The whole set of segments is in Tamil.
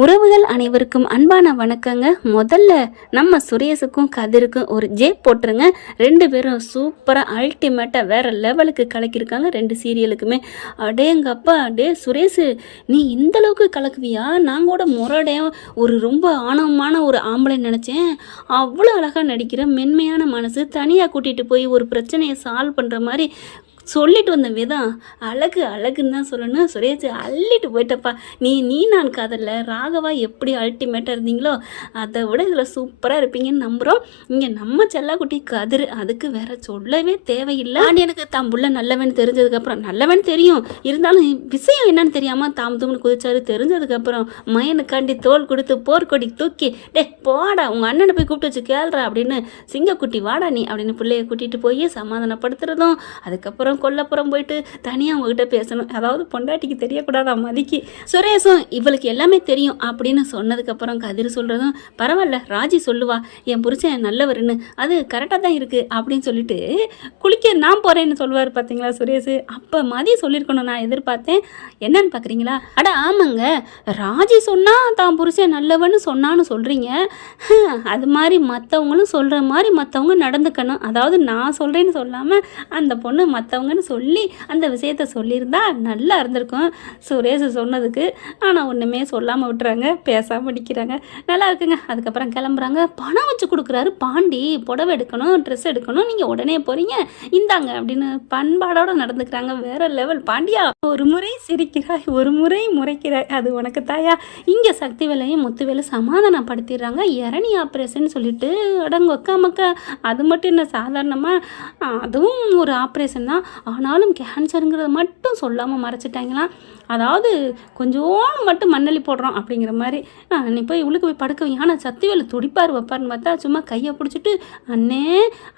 உறவுகள் அனைவருக்கும் அன்பான வணக்கங்க. முதல்ல நம்ம சுரேஷுக்கும் கதிருக்கும் ஒரு ஜே போட்டுருங்க. ரெண்டு பேரும் சூப்பராக அல்டிமேட்டாக வேறு லெவலுக்கு கலக்கியிருக்காங்க ரெண்டு சீரியலுக்குமே. அடேங்கப்பா, டே சுரேஷு, நீ இந்தளவுக்கு கலக்குவியா? நான் கூட முரடையாக ஒரு ரொம்ப ஆணவமான ஒரு ஆம்பளை நினச்சேன். அவ்வளோ அழகாக நடிக்கிற மென்மையான மனசு, தனியாக கூட்டிகிட்டு போய் ஒரு பிரச்சனையை சால்வ் பண்ணுற மாதிரி சொல்லிட்டு வந்த விதம் அழகுன்னு தான் சொல்லணும். சுரேஷ் அள்ளிட்டு போயிட்டப்பா. நீ நான் காதலில் ராகவா எப்படி அல்டிமேட்டாக இருந்தீங்களோ அதை விட இதில் சூப்பராக இருப்பீங்கன்னு நம்புகிறோம். இங்கே நம்ம செல்லாக்குட்டி கதிர், அதுக்கு வேற சொல்லவே தேவையில்லை. எனக்கு தான் புள்ள நல்லவன் தெரிஞ்சதுக்கப்புறம், நல்லவன் தெரியும் இருந்தாலும் விஷயம் என்னன்னு தெரியாமல் தாமதும்னு குதிச்சாரு. தெரிஞ்சதுக்கப்புறம் மயனுக்காண்டி தோல் கொடுத்து போர்க்கொடி தூக்கி, டே போடா உங்கள் அண்ணனை போய் கூப்பிட்டு வச்சு கேள்றா அப்படின்னு, சிங்கக்குட்டி வாடா நீ அப்படின்னு பிள்ளைய கூட்டிகிட்டு போய் சமாதானப்படுத்துறதும், அதுக்கப்புறம் கொல்லப்புறம் போயிட்டு தனியாக அவங்ககிட்ட பேசணும். அதாவது பொண்டாட்டிக்கு தெரியக்கூடாதா மதிக்கு. சுரேஷும் இவளுக்கு எல்லாமே தெரியும் அப்படின்னு சொன்னதுக்கப்புறம் கதிர் சொல்கிறதும், பரவாயில்ல ராஜி சொல்லுவா என் புருஷன் நல்லவருன்னு, அது கரெக்டாக தான் இருக்குது அப்படின்னு சொல்லிட்டு குளிக்க நான் போகிறேன்னு சொல்லுவார் பார்த்தீங்களா சுரேஷ். அப்போ மதி சொல்லியிருக்கணும், நான் எதிர்பார்த்தேன். என்னன்னு பார்க்குறீங்களா? அட ஆமாங்க, ராஜி சொன்னால் தான் புருஷன் நல்லவன்னு சொன்னான்னு சொல்கிறீங்க. அது மாதிரி மற்றவங்களும் சொல்கிற மாதிரி மற்றவங்க நடந்துக்கணும். அதாவது நான் சொல்கிறேன்னு சொல்லாமல் அந்த பொண்ணு மற்றவங்கன்னு சொல்லி அந்த விஷயத்த சொல்லியிருந்தா நல்லா இருந்திருக்கும் சுரேஷ் சொன்னதுக்கு. ஆனால் ஒன்றுமே சொல்லாமல் விட்டுறாங்க, பேசாமல் நிற்கிறாங்க. நல்லா இருக்குங்க. அதுக்கப்புறம் கிளம்புறாங்க. பணம் வச்சு கொடுக்குறாரு பாண்டி. புடவை எடுக்கணும், ட்ரெஸ் எடுக்கணும், நீங்கள் உடனே போகிறீங்க, இந்தாங்க அப்படின்னு பண்பாடோடு நடந்துக்கிறாங்க. வேற லெவல். பாண்டியா, ஒரு முறை சிரிக்கிறாய், ஒரு முறை முறைக்கிறாய், அது உனக்கு தாயா. இங்கே சக்தி வேலையும் முத்து வேலை சமாதானப்படுத்திடுறாங்க. இரணி ஆப்ரேஷன் சொல்லிட்டு அடங்கொக்கா மக்கா. அது மட்டும் என்ன சாதாரணமாக, அதுவும் ஒரு ஆப்ரேஷன் தான், ஆனாலும் கேன்சருங்கிறத மட்டும் சொல்லாமல் மறைச்சிட்டாங்களாம். அதாவது கொஞ்சோன்னு மட்டும் மண்ணள்ளி போடுறோம் அப்படிங்கிற மாதிரி. நீ போய் உள்ளுக்கு போய் படுக்க வை. ஆனால் சத்திவேலு துடிப்பார் வைப்பார்னு பார்த்தா சும்மா கையை பிடிச்சிட்டு, அண்ணே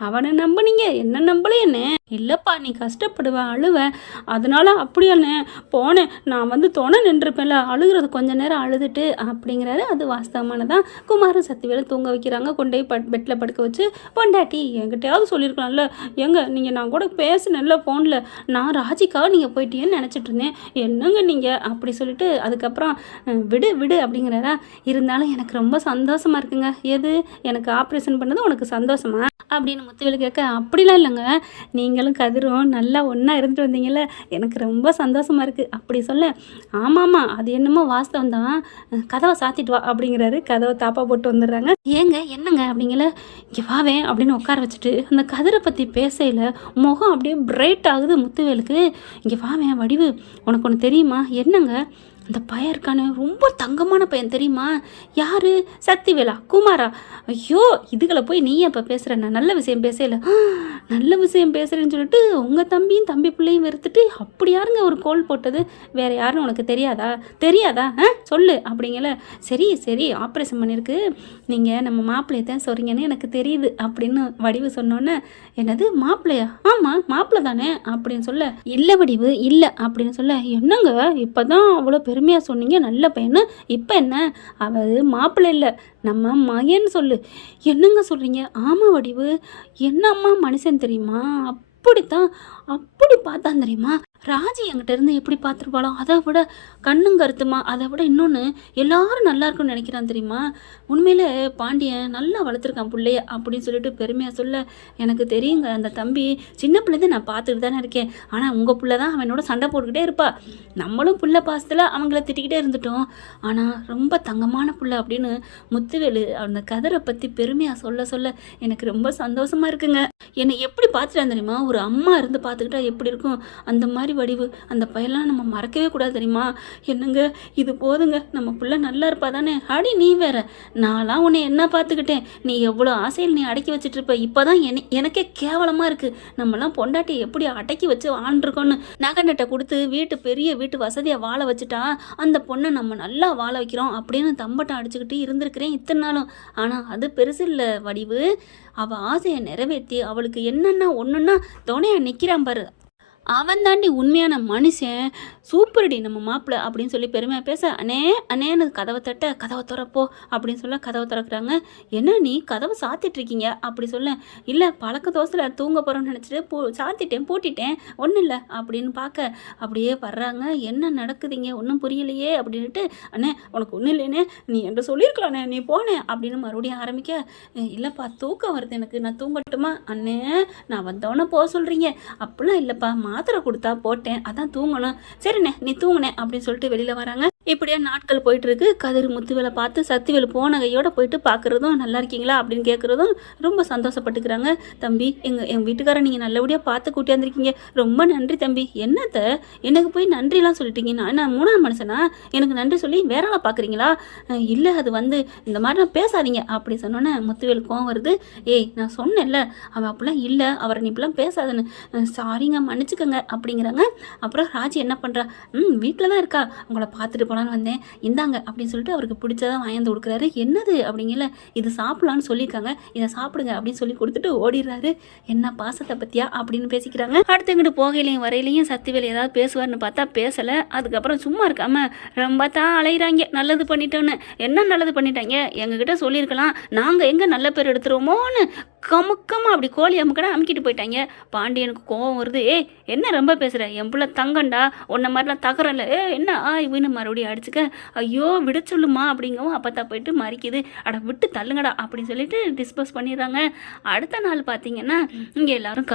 அவனை நம்பினீங்க என்ன நம்பலையண்ணே. இல்லைப்பா நீ கஷ்டப்படுவேன் அழுவேன், அதனால அப்படியாண்ணே போனேன், நான் வந்து துணை நின்றுருப்பேன்ல, அழுகிறது கொஞ்ச நேரம் அழுதுட்டு அப்படிங்கிறாரு. அது வாஸ்தவமானதான். குமாரும் சத்திவேலு தூங்க வைக்கிறாங்க. கொண்டே பெட்டில் படுக்க வச்சு, பொண்டாட்டி என்கிட்டயாவது சொல்லியிருக்கலாம்ல, நீங்கள் நான் கூட பேசினேன்ல ஃபோனில், நான் ராஜிக்காக நீங்கள் போயிட்டீங்கன்னு நினச்சிட்டு இருந்தேன், என்னங்க நீங்கள் அப்படி சொல்லிட்டு அதுக்கப்புறம் விடு அப்படிங்கிறாரா. இருந்தாலும் எனக்கு ரொம்ப சந்தோஷமாக இருக்குங்க. எது, எனக்கு ஆப்ரேஷன் பண்ணது உனக்கு சந்தோஷமா அப்படின்னு முத்துவேலு கேட்க, அப்படிலாம் இல்லைங்க, நீங்களும் கதிரும் நல்லா ஒன்றா இருந்துட்டு வந்தீங்கல்ல, எனக்கு ரொம்ப சந்தோஷமாக இருக்குது அப்படி சொல்ல. ஆமாம் அது என்னமோ வாஸ்தவம் தான், கதவை சாத்திட்டு வா அப்படிங்கிறாரு. கதவை தாப்பா போட்டு வந்துடுறாங்க. ஏங்க என்னங்க அப்படிங்கல, இங்கே வாவேன் அப்படின்னு உட்கார வச்சுட்டு அந்த கதிரை பற்றி பேசையில் முகம் அப்படியே பிரைட் ஆகுது முத்துவேலுக்கு. இங்கே வாவேன் வடிவு, உனக்கு ஒன்று தெரியுமா? என்னங்க, அந்த பையன் இருக்கானே ரொம்ப தங்கமான பையன் தெரியுமா? யார்? சக்திவேலா? குமாரா? ஐயோ, இதுகளை போய் நீ எப்போ பேசுகிற? நான் நல்ல விஷயம் பேசல, நல்ல விஷயம் பேசுகிறேன்னு சொல்லிட்டு உங்கள் தம்பியும் தம்பி பிள்ளையும் வெறுத்துட்டு அப்படி யாருங்க ஒரு கோல் போட்டது? வேறு யாருன்னு உனக்கு தெரியாதா சொல்லு அப்படிங்கல. சரி ஆப்ரேஷன் பண்ணியிருக்கு, நீங்கள் நம்ம மாப்பிள்ளையை தான் சொல்கிறீங்கன்னு எனக்கு தெரியுது அப்படின்னு வடிவு சொன்னோன்னே, என்னது மாப்பிள்ளையா? ஆமாம் மாப்பிள்ளை தானே அப்படின்னு சொல்ல, இல்லை வடிவு இல்லை அப்படின்னு சொல்ல, என்னங்க இப்போ தான் அவ்வளோ பெருமையாக சொன்னீங்க நல்ல பையனு, இப்போ என்ன அவர் மாப்பிள்ளை இல்லை நம்ம மகன் சொல்லு. என்னங்க சொல்கிறீங்க? ஆமாம் வடிவு, என்னம்மா மனுஷன் தெரியுமா, அப்படித்தான் அப்படி பார்த்தான் தெரியுமா. ராஜி என்கிட்ட இருந்து எப்படி பார்த்துருப்பாளோ அதை விட கண்ணும் கருத்துமா, அதை விட இன்னொன்று எல்லாரும் நல்லா இருக்குன்னு நினைக்கிறான் தெரியுமா. உண்மையிலே பாண்டியன் நல்லா வளர்த்துருக்கான் பிள்ளைய அப்படின்னு சொல்லிட்டு பெருமையாக சொல்ல, எனக்கு தெரியுங்க அந்த தம்பி சின்ன பிள்ளைதான் நான் பார்த்துக்கிட்டு தானே இருக்கேன், ஆனால் உங்கள் பிள்ளை தான் அவனோட சண்டை போட்டுக்கிட்டே இருப்பா, நம்மளும் பிள்ளை பாசத்தில் அவங்கள திட்டிக்கிட்டே இருந்துட்டோம், ஆனால் ரொம்ப தங்கமான பிள்ளை அப்படின்னு முத்துவேலு அந்த கதிரை பற்றி பெருமையாக சொல்ல எனக்கு ரொம்ப சந்தோஷமாக இருக்குங்க. என்னை எப்படி பார்த்துட்டான் தெரியுமா, ஒரு அம்மா இருந்து பார்த்துக்கிட்டா எப்படி இருக்கும் அந்த மாதிரி வடிவு. அந்த பையெல்லாம் நம்ம மறக்கவே கூடாது தெரியுமா. என்னங்க இது போதுங்க, நம்ம பிள்ளை நல்லா இருப்பா தானே. அடி நீ வேற, நான்லாம் உன்னை என்ன பார்த்துக்கிட்டேன், நீ எவ்வளோ ஆசையில் நீ அடக்கி வச்சுட்டு இருப்ப, இப்போதான் எனக்கே கேவலமாக இருக்குது, நம்மலாம் பொண்டாட்டி எப்படி அடக்கி வச்சு வாழ்ந்துருக்கோன்னு. நகை கொடுத்து பெரிய வீட்டு வசதியாக வாழ வச்சுட்டா அந்த பொண்ணை நம்ம நல்லா வாழ வைக்கிறோம் அப்படின்னு தம்பட்டம் அடிச்சுக்கிட்டு இருந்திருக்கிறேன் இத்தனை நாளும். ஆனால் அது பெருசு இல்லை வடிவு, அவள் ஆசையை நிறைவேற்றி அவளுக்கு என்னென்னா ஒன்றுன்னா துணையாக நிற்கிறான் பாரு, அவன் தாண்டி உண்மையான மனுஷன், சூப்பர்டி நம்ம மாப்பிள்ளை அப்படின்னு சொல்லி பெருமையாக பேச, அண்ணே அண்ணேன்னு கதவை தட்ட, கதவை திறப்போ அப்படின்னு சொல்ல கதவை திறக்கிறாங்க. என்ன நீ கதவை சாத்திட்டு இருக்கீங்க அப்படி சொல்ல, இல்லை பழக்க தோசையில் தூங்க போகிறோம்னு நினச்சிட்டு சாத்திட்டேன் பூட்டிட்டேன் ஒன்றும் இல்லை அப்படின்னு பார்க்க, அப்படியே வர்றாங்க. என்ன நடக்குதுங்க ஒன்றும் புரியலையே அப்படின்ட்டு, அண்ணே உனக்கு ஒன்றும் இல்லைன்னே நீ என்று சொல்லியிருக்கலாண்ணே நீ போனேன் அப்படின்னு மறுபடியும் ஆரம்பிக்க, இல்லைப்பா தூக்கம் வருது எனக்கு நான் தூங்கட்டுமா அண்ணே, நான் வந்தோன்னே போக சொல்கிறீங்க, அப்படிலாம் இல்லைப்பா மாத்திரை கொடுத்தா போட்டேன் அதான் தூங்கணும், சரிண்ணே நீ தூங்குனே அப்படின்னு சொல்லிட்டு வெளியில் வராங்க. இப்படியே நாட்கள் போயிட்டு இருக்கு. கதிர் முத்துவேலை பார்த்து சத்திவேல் போன கையோட போயிட்டு பார்க்குறதும் நல்லா இருக்கீங்களா அப்படின்னு கேட்குறதும் ரொம்ப சந்தோஷப்பட்டுக்கிறாங்க. தம்பி எங்கள் வீட்டுக்காரன் நீங்கள் நல்லபடியாக பார்த்து கூட்டியாந்துருக்கீங்க, ரொம்ப நன்றி தம்பி. என்னத்த எனக்கு போய் நன்றிலாம் சொல்லிட்டீங்க, நான் மூணாம் மனுஷனா எனக்கு நன்றி சொல்லி வேற ஆளை பார்க்குறீங்களா? இல்லை அது வந்து இந்த மாதிரிலாம் பேசாதீங்க அப்படி சொன்னோன்னே முத்துவேல் கோவம் வருது. ஏய் நான் சொன்னேன்ல அவன் அப்படிலாம் இல்லை, அவரை நீ இப்படிலாம் பேசாதுன்னு, சாரிங்க மன்னிச்சுக்கோங்க அப்படிங்கிறாங்க. அப்புறம் ராஜி என்ன பண்ணுறா, வீட்டில் தான் இருக்கா, உங்களை பார்த்துட்டு போலான்னு வந்தேன், இந்தாங்க அப்படின்னு சொல்லிட்டு அவருக்கு பிடிச்சதான் வாங்கி கொடுக்குறாரு. என்னது அப்படிங்கல, இது சாப்பிடலான்னு சொல்லியிருக்காங்க, இதை சாப்பிடுங்க அப்படின்னு சொல்லி கொடுத்துட்டு ஓடிடுறாரு. என்ன பாசத்தை பற்றியா அப்படின்னு பேசிக்கிறாங்க. அடுத்தங்கிட்டு போகையிலையும் வரையிலையும் சத்திவேல் ஏதாவது பேசுவார்னு பார்த்தா பேசலை. அதுக்கப்புறம் சும்மா இருக்காமல் ரொம்ப தான் அலைகிறாங்க, நல்லது பண்ணிட்டோன்னு. என்ன நல்லது பண்ணிட்டாங்க, எங்ககிட்ட சொல்லியிருக்கலாம், நாங்கள் எங்கே நல்ல பேர் எடுத்துருவோமோன்னு கமுக்கமாக அப்படி கோழி அமுக்கடா அமுக்கிட்டு போயிட்டாங்க. பாண்டியனுக்கு கோவம் வருது. என்ன ரொம்ப பேசுகிற, என் பிள்ளை தங்கண்டா, உன்ன மாதிரிலாம் தகரல, என்ன இவனு மறுபடியும் அடிச்சுக்க, ஐயோ விட சொல்லுமா அப்படிங்கவும் அப்பத்தா போயிட்டு மறிக்குது. அட விட்டு தள்ளுங்கடா அப்படின்னு சொல்லிட்டு டிஸ்போஸ் பண்ணிடுறாங்க. அடுத்த நாள் பார்த்தீங்கன்னா இங்கே எல்லாரும்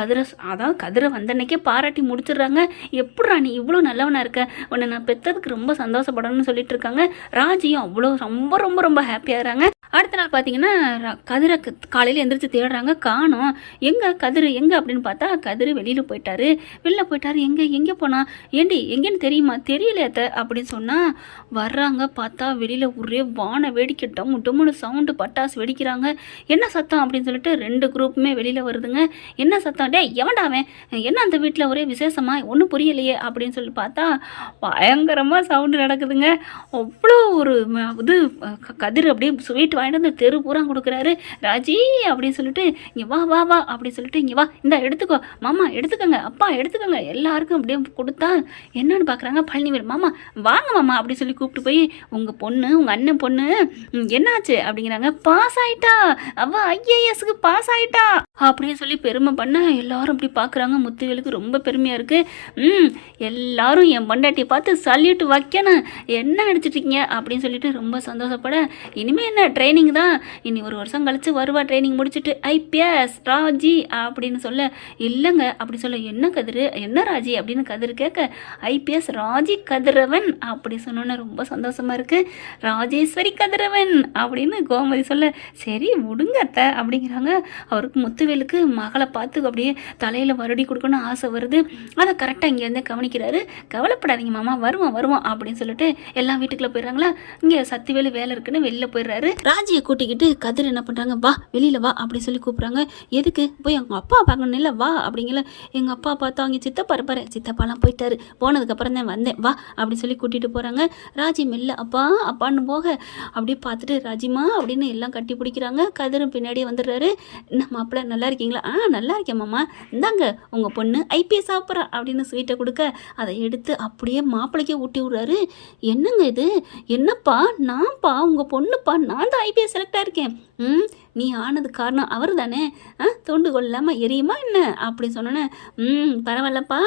கதிரை வந்தன்னைக்கே பாராட்டி முடிச்சிடுறாங்க. எப்படா நீ இவ்வளோ நல்லவனாக இருக்க, உன்னை நான் பெற்றதுக்கு ரொம்ப சந்தோஷப்படணும்னு சொல்லிட்டு இருக்காங்க. ராஜியும் அவ்வளோ ரொம்ப ரொம்ப ரொம்ப ஹாப்பியாகிறாங்க. அடுத்த நாள் பார்த்தீங்கன்னா கதிரை காலையில் எந்திரிச்சு தேடுறாங்க, காணோம். எங்கே கதிர் எங்கே அப்படின்னு பார்த்தா கதிர் வெளியில் போயிட்டாரு. எங்கே போனா, ஏண்டி எங்கேன்னு தெரியுமா, தெரியலையத்த அப்படின்னு சொன்னால் வர்றாங்க. பார்த்தா வெளியில் ஒரே வான வேடிக்கை, டம்முன்னு சவுண்டு, பட்டாசு வெடிக்கிறாங்க. என்ன சத்தம் அப்படின்னு சொல்லிட்டு 2 குரூப்புமே வெளியில் வருதுங்க. என்ன சத்தம், டே எவன்டாவன், என்ன அந்த வீட்டில் ஒரே விசேஷமா, ஒன்றும் புரியலையே அப்படின்னு சொல்லி பார்த்தா பயங்கரமாக சவுண்டு நடக்குதுங்க. அவ்வளோ ஒரு இது கதிர் அப்படியே ஸ்வீட் வாங்கிட்டு வந்து தெரு பூரா கொடுக்குறாரு. ராஜி அப்படின்னு சொல்லிட்டு, இங்கே வா வா வா அப்படின்னு சொல்லிட்டு, இங்கே வா இந்த எடுத்துக்கோ மாமா, எடுத்துக்கோங்க அப்பா எடுத்துக்கோங்க, எல்லாருக்கும் அப்படியே கொடுத்தா என்னன்னு பார்க்குறாங்க. பழனிவேல் மாமா வாங்க மாமா அப்படின்னு சொல்லி கூப்பிட்டு போய், உங்கள் பொண்ணு உங்கள் அண்ணன் பொண்ணு என்னாச்சு அப்படிங்கிறாங்க. பாஸ் ஆயிட்டா, அவ ஐஏஎஸ்க்கு பாஸ் ஆயிட்டா அப்படின்னு சொல்லி பெருமை பண்ண எல்லாரும் அப்படி பார்க்குறாங்க. முத்துவேலுக்கு ரொம்ப பெருமையாக இருக்குது. எல்லாரும் என் பொண்டாட்டியை பார்த்து சல்யூட் வைக்கணும், என்ன நடிச்சிட்ருக்கீங்க அப்படின்னு சொல்லிட்டு ரொம்ப சந்தோஷப்பட, இனிமேல் என்ன ட்ரைனிங் தான், இனி 1 வருஷம் கழிச்சு வருவா ட்ரைனிங் முடிச்சுட்டு ஐபிஎஸ் ராஜி அப்படின்னு சொல்ல, இல்லைங்க அப்படி சொல்ல, என்ன கதிர் என்ன ராஜி அப்படின்னு கதிர் கேட்க, ஐபிஎஸ் ராஜி கதிரவன் அப்படி சொன்னோன்னே ரொம்ப சந்தோஷமா இருக்கு. ராஜேஸ்வரி கதிரவன் அப்படின்னு கோமதி சொல்ல, சரி விடுங்க அத்தை அப்படிங்கிறாங்க. அவருக்கு முத்துவேலுக்கு மகளை பார்த்து அப்படியே தலையில் வருடி கொடுக்கணும்னு ஆசை வருது. அதை கரெக்டாக இங்கேருந்தே கவனிக்கிறாரு. கவலைப்படாதீங்க மாமா வருவோம் அப்படின்னு சொல்லிட்டு எல்லாம் வீட்டுக்குள்ளே போயிடுறாங்களா. இங்கே சத்திவேலு வேலை இருக்குன்னு வெளியில் போயிடுறாரு. ராஜியை கூட்டிக்கிட்டு கதிர் என்ன பண்ணுறாங்க, வா வெளியில் வா அப்படி சொல்லி கூப்பிட்றாங்க. எதுக்கு, போய் எங்கள் அப்பா பார்க்கணும் இல்லை வா அப்படிங்கல. எங்கள் அப்பா பார்த்தா அவங்க சித்தப்பா இருப்பாரு, சித்தப்பாலாம் போயிட்டாரு, போனதுக்கப்புறம் தான் வந்தேன் வா அப்படி சொல்லி கூட்டிகிட்டு போகிறாங்க. ராஜி மெல்ல அப்பா அப்பான்னு போக அப்படியே பார்த்துட்டு ராஜிமா அப்படின்னு எல்லாம் கட்டி பிடிக்கிறாங்க. கதிரும் பின்னாடியே வந்துடுறாரு. என்ன மாப்பிள்ள நல்லா இருக்கீங்களா, நல்லா இருக்கேன் மாமா, இந்தாங்க உங்கள் பொண்ணு ஐபிஎஸ் ஆப்பரா அப்படின்னு ஸ்வீட்டை கொடுக்க, அதை எடுத்து அப்படியே மாப்பிள்ளைக்கே ஊட்டி விடுறாரு. என்னங்க இது, என்னப்பா நான்ப்பா உங்கள் பொண்ணுப்பா, நான் தான் ஐபிஎஸ் செலக்ட் ஆயிருக்கேன். நீ ஆனது காரணம் அவர் தானே, தூண்டுகோல் இல்லாமல் எரியுமா என்ன அப்படி சொன்னோன்னே, பரவாயில்லப்பா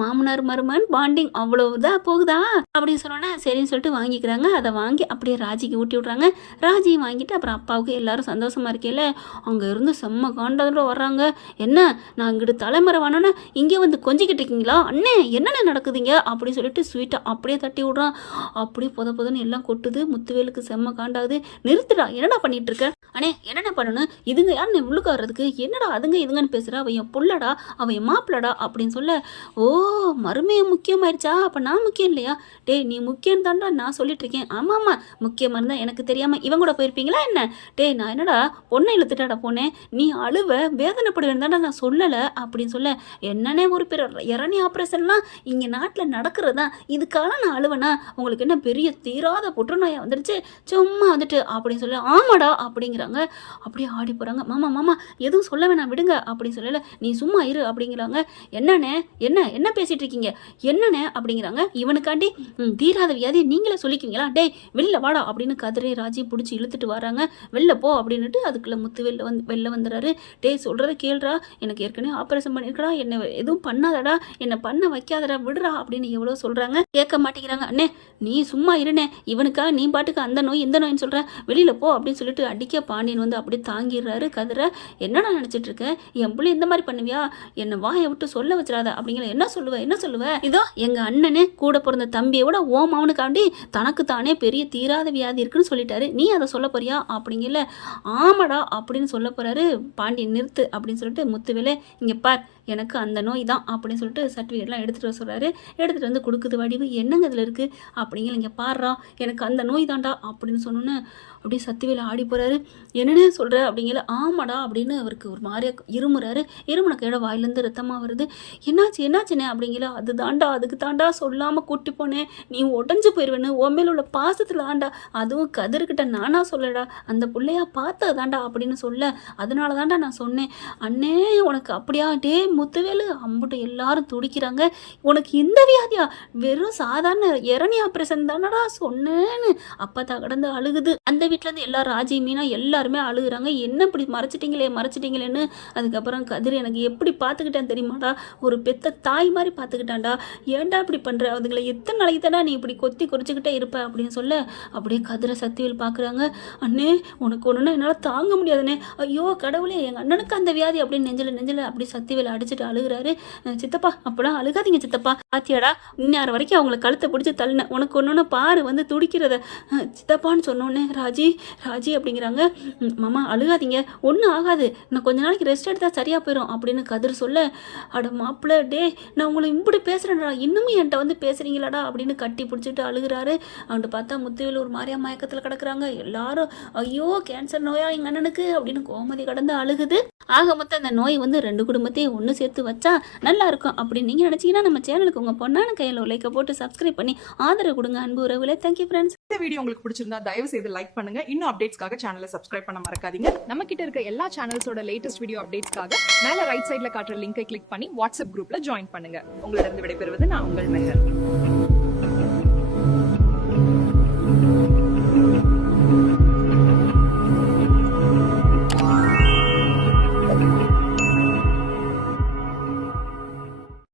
மாமனார் மருமன் பாண்டிங் அவ்வளோ இதாக போகுதா அப்படின்னு சொன்னோன்னே சரின்னு சொல்லிட்டு வாங்கிக்கிறாங்க. அதை வாங்கி அப்படியே ராஜிக்கு ஊட்டி விட்றாங்க. ராஜியை வாங்கிட்டு அப்புறம் அப்பாவுக்கு எல்லாரும் சந்தோஷமாக இருக்கையில் அங்கே இருந்து செம்ம காண்டோட வர்றாங்க. என்ன நான் இங்கிட்டு தலைமுறை வானோன்னா இங்கே வந்து கொஞ்சிக்கிட்டு இருக்கீங்களா அண்ணே, என்னென்ன நடக்குதுங்க அப்படின்னு சொல்லிட்டு ஸ்வீட்டை அப்படியே தட்டி விட்றான். அப்படியே புதன்னு எல்லாம் கொட்டுது. முத்துவேலுக்கு செம்ம காண்டாகுது. நிறுத்துடா, என்னடா பண்ணிட்டு இருக்க அண்ணே, என்னென்ன பண்ணணும், இதுங்க யார் நீ உள்ளுக்கு வர்றதுக்கு, என்னடா அதுங்க இதுங்கன்னு பேசுகிறா, அவன் என் புள்ளடா அவன் என் மாப்பிள்ளடா அப்படின்னு சொல்ல, ஓ மருமையை முக்கியமாயிருச்சா, அப்போ நான் முக்கியம் இல்லையா, டேய் நீ முக்கியம் தான்டா நான் சொல்லிட்டு இருக்கேன். ஆமாம்மா முக்கியமாக இருந்தால் எனக்கு தெரியாமல் இவன் கூட போயிருப்பீங்களா என்ன, டேய் நான் என்னடா பொண்ணை இழுத்துட்டாடா போனேன், நீ அழுவ வேதனைப்படுவேன் தானே நான் சொல்லலை அப்படின்னு சொல்ல, என்னன்னே ஒரு பேர் இரணி ஆப்ரேஷன்லாம் இங்கே நாட்டில் நடக்கிறதா, இதுக்காக நான் அழுவேனா, உங்களுக்கு என்ன பெரிய தீராத புற்றுநோயாக வந்துடுச்சு சும்மா வந்துட்டு அப்படின்னு சொல்ல, ஆமாடா அப்படிங்கிறாங்க. அப்படிங்கிறாங்க. அப்படியே ஆடி போகிறாங்க. மாமா மாமா எதுவும் சொல்ல வேணாம் விடுங்க அப்படின்னு சொல்லல. நீ சும்மா இரு அப்படிங்கிறாங்க. என்னண்ணே என்ன பேசிகிட்டு இருக்கீங்க என்னண்ணே அப்படிங்கிறாங்க. இவனுக்காண்டி தீராத வியாதி நீங்களே சொல்லிக்குவீங்களா டேய் வெளில வாடா அப்படின்னு கதிரை ராஜி பிடிச்சி இழுத்துட்டு வராங்க. வெளில போ அப்படின்னுட்டு அதுக்குள்ளே முத்து வெளில வந்துடுறாரு. டேய் சொல்கிறத கேள்றா, எனக்கு ஏற்கனவே ஆப்ரேஷன் பண்ணியிருக்கடா, என்னை எதுவும் பண்ணாதடா, என்னை பண்ண வைக்காதடா விடுறா அப்படின்னு எவ்வளோ சொல்கிறாங்க. கேட்க மாட்டேங்கிறாங்க. அண்ணே நீ சும்மா இருனே, இவனுக்கா நீ பாட்டுக்கு அந்த நோய் இந்த நோயின்னு சொல்கிற, வெளியில் போ அப்படின்னு சொல்லிட்டு அடிக்க பாண்டியன் வந்து அப்படியே தாங்கிடுறாரு. கதிரை என்னடா நினச்சிட்டு இருக்கேன், என் பிள்ளை இந்த மாதிரி பண்ணுவியா, என்னை வாயை விட்டு சொல்ல வச்சிடாத அப்படிங்கிற. என்ன சொல்லுவேன் இதோ எங்கள் அண்ணனே கூட பிறந்த தம்பியை விட ஓம் அவனுக்காண்டி தனக்கு தானே பெரிய தீராத வியாதி இருக்குன்னு சொல்லிட்டாரு, நீ அதை சொல்ல போறியா அப்படிங்கல. ஆமாடா அப்படின்னு சொல்ல போறாரு. பாண்டியன் நிறுத்து அப்படின்னு சொல்லிட்டு முத்துவேலே இங்கே பார் எனக்கு அந்த நோய் தான் அப்படின்னு சொல்லிட்டு சர்டிஃபிகேட்லாம் எடுத்துகிட்டு வர சொல்கிறாரு. எடுத்துகிட்டு வந்து கொடுக்குது. வடிவு என்னங்க இதில் இருக்குது அப்படிங்கிற. இங்கே பாடுறா எனக்கு அந்த நோய் தாண்டா அப்படின்னு சொன்னோன்னு அப்படியே சத்திவேல ஆடி போகிறாரு. என்னென்ன சொல்கிற அப்படிங்கிற. ஆமாடா அப்படின்னு அவருக்கு ஒரு மாதிரியா இருமுறாரு. இருமுன கையோட வாயிலேருந்து ரத்தமாக வருது. என்னாச்சுண்ணே அப்படிங்கிற. அது தாண்டா அதுக்கு தாண்டா சொல்லாமல் கூட்டி போனேன், நீ உடஞ்சி போயிடுவேன்னு உன் மேல உள்ள பாசத்தில் தாண்டா, அதுவும் கதிர்கிட்ட நானா சொல்லடா, அந்த பிள்ளையா பார்த்தது தாண்டா அப்படின்னு சொல்ல, அதனால தாண்டா நான் சொன்னேன். அண்ணே உனக்கு அப்படியா டே முத்துவேலு அம்புட்டு எல்லாரும் துடிக்கிறாங்க. உனக்கு இந்த வியாதியா, வெறும் சாதாரண இரணி ஆப்ரேஷன் தானடா சொன்னேன்னு அப்பா கடந்து அழுகுது. அந்த வீட்டிலேருந்து எல்லாரும் ராஜி மீனா எல்லாருமே அழுகுறாங்க. என்ன இப்படி மறைச்சிட்டிங்களேன்னு. அதுக்கப்புறம் கதிர் எனக்கு எப்படி பார்த்துக்கிட்டேன் தெரியுமாடா, ஒரு பெத்த தாய் மாதிரி பார்த்துக்கிட்டான்டா, ஏன்டா இப்படி பண்ணுற, அதுங்களை எத்தனை நாளைக்கு தானே நீ இப்படி கொத்தி குறிச்சிக்கிட்டே இருப்ப அப்படின்னு சொல்ல அப்படியே கதிரை சத்திவேல் பார்க்குறாங்க. அண்ணே உனக்கு ஒன்றுனா என்னால் தாங்க முடியாதுண்ணே, ஐயோ கடவுளே எங்கள் அண்ணனுக்கு அந்த வியாதி அப்படின்னு நெஞ்சில் அப்படி சத்திவேல் அடிச்சுட்டு அழுகுறாரு. சித்தப்பா அப்போலாம் அழுகாதீங்க சித்தப்பா, பாத்தியாடா இந்நேரம் வரைக்கும் அவங்கள கழுத்தை பிடிச்சி தள்ளின, உனக்கு ஒன்றுன்னு பாரு வந்து துடிக்கிறத சித்தப்பான்னு சொன்னோன்னே ராஜி அப்படிங்கிறாங்க. மாமா அழுகாதீங்க ஒன்றும் ஆகாது, நான் கொஞ்ச நாளைக்கு ரெஸ்ட் எடுத்தால் சரியாக போயிடும் அப்படின்னு கதிர் சொல்ல, அட மாப்பிள்ள டே நான் உங்களை இப்படி பேசுகிறேன்டா, இன்னமும் என்கிட்ட வந்து பேசுகிறீங்களாடா அப்படின்னு கட்டி பிடிச்சிட்டு அழுகிறாரு. அவன்ட்டு பார்த்தா முத்துவேல் ஒரு மாதிரியா மயக்கத்தில் கிடக்குறாங்க. எல்லாரும் ஐயோ கேன்சர் நோயா எங்கள் அண்ணனுக்கு அப்படின்னு கோமதி கடந்து அழுகுது. ஆக மொத்தம் அந்த நோய் வந்து 2 குடும்பத்தையும் ஒன்று சேர்த்து வச்சா நல்லா இருக்கும் அப்படின்னு நீங்கள் நினச்சிங்கன்னா நம்ம சேனலுக்கு உங்கள் பொண்ணான கையில் லைக்கை போட்டு சப்ஸ்கிரைப் பண்ணி ஆதரவு கொடுங்க அன்பு உறவுகளே. Thank you friends. இந்த வீடியோ உங்களுக்கு பிடிச்சிருந்தா தயவு செய்து லைக் பண்ணுங்க. இன்னும் அப்டேட்ஸ்க்காக சேனலை சப்ஸ்கிரைப் பண்ண மறக்காதீங்க. நம்ம கிட்ட இருக்க எல்லா சேனல்ஸோட லேட்டஸ்ட் வீடியோ அப்டேட்ஸ்க்காக மேல ரைட் சைடுல காட்டுற லிங்கை கிளிக் பண்ணி வாட்ஸ்அப் குரூப்ல ஜாயின் பண்ணுங்க. உங்களிடம் விடைபெறுவது நான் உங்கள் மெஹர்.